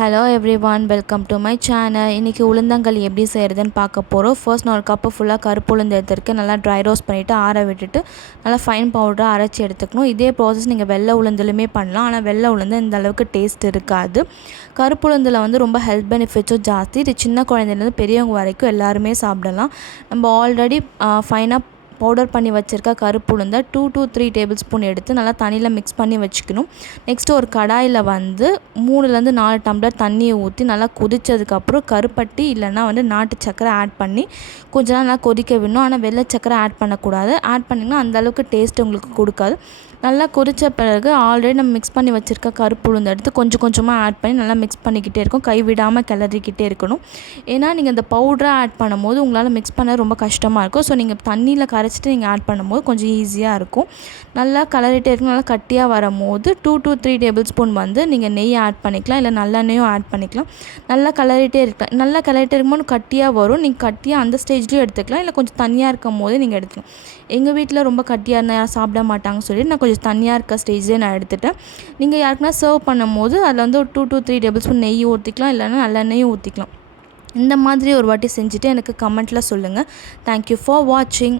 Hello everyone, welcome to my channel. இன்றைக்கி உளுந்தங்களி எப்படி செய்கிறதுன்னு பார்க்க போகிறோம். ஃபர்ஸ்ட் நான் ஒரு கப்பு ஃபுல்லாக கருப்பு உளுந்து எடுத்துருக்கேன். நல்லா ட்ரை ரோஸ்ட் பண்ணிவிட்டு ஆற விட்டுட்டு நல்லா ஃபைன் பவுடராக அரைச்சி எடுத்துக்கணும். இதே ப்ராசஸ் நீங்கள் வெள்ளை உளுந்துலையுமே பண்ணலாம். ஆனால் வெள்ளை உளுந்து இந்த அளவுக்கு டேஸ்ட் இருக்காது. கருப்பு உளுந்தில் வந்து ரொம்ப ஹெல்த் பெனிஃபிட்ஸும் ஜாஸ்தி. இது சின்ன குழந்தைலேருந்து பெரியவங்க வரைக்கும் எல்லாருமே சாப்பிடலாம். நம்ம ஆல்ரெடி ஃபைனாக பவுடர் பண்ணி வச்சுருக்க கருப்பு உளுந்தை 2 to 3 டேபிள் ஸ்பூன் எடுத்து நல்லா தண்ணியில் மிக்ஸ் பண்ணி வச்சுக்கணும். நெக்ஸ்ட்டு ஒரு கடாயில் வந்து 3லேருந்து 4 டம்ளர் தண்ணியை ஊற்றி நல்லா கொதித்ததுக்கப்புறம் கருப்பட்டி இல்லைன்னா வந்து நாட்டு சக்கரை ஆட் பண்ணி கொஞ்ச நாள் நல்லா கொதிக்க விடணும். ஆனால் வெள்ளை சக்கரை ஆட் பண்ணக்கூடாது. ஆட் பண்ணிங்கன்னா அந்தளவுக்கு டேஸ்ட் உங்களுக்கு கொடுக்காது. நல்லா கொதித்த பிறகு ஆல்ரெடி நம்ம மிக்ஸ் பண்ணி வச்சுருக்க கருப்பு உளுந்து எடுத்து கொஞ்சம் கொஞ்சமாக ஆட் பண்ணி நல்லா மிக்ஸ் பண்ணிக்கிட்டே இருக்கும். கைவிடாமல் கிளறிக்கிட்டே இருக்கணும். ஏன்னா நீங்கள் இந்த பவுடரை ஆட் பண்ணும்போது உங்களால் மிக்ஸ் பண்ண ரொம்ப கஷ்டமாக இருக்கும். ஸோ நீங்கள் தண்ணியில் கரைச்சிட்டு நீங்கள் ஆட் பண்ணும்போது கொஞ்சம் ஈஸியாக இருக்கும். நல்லா கிளறிட்டே இருக்கும். நல்லா கட்டியாக வரும்போது 2 to 3 டேபிள் ஸ்பூன் வந்து நீங்கள் நெய் ஆட் பண்ணிக்கலாம், இல்லை நல்லெண்ணெயும் ஆட் பண்ணிக்கலாம். நல்லா கிளறிட்டே இருக்கலாம். நல்லா கிளறிட்டே இருக்கும்போது கட்டியாக வரும். நீங்கள் கட்டியாக அந்த ஸ்டேஜ்லேயும் எடுத்துக்கலாம், இல்லை கொஞ்சம் தனியாக இருக்கும் போது நீங்கள் எடுத்துக்கலாம். எங்கள் வீட்டில் ரொம்ப கட்டியாக இருந்தால் யாரும் சாப்பிட மாட்டாங்கன்னு சொல்லி நான் கொஞ்சம் தனியாக இருக்க ஸ்டேஜ்லேயே நான் எடுத்துட்டேன். நீங்கள் யாருக்குன்னா சர்வ் பண்ணும்போது அதில் வந்து ஒரு 2 to 3 டேபிள் ஸ்பூன் நெய் ஊற்றிக்கலாம், இல்லைன்னா நல்லெண்ணெயும் ஊற்றிக்கலாம். இந்த மாதிரி ஒரு வாட்டி செஞ்சுட்டு எனக்கு கமெண்ட்டில் சொல்லுங்கள். தேங்க்யூ ஃபார் வாட்சிங்.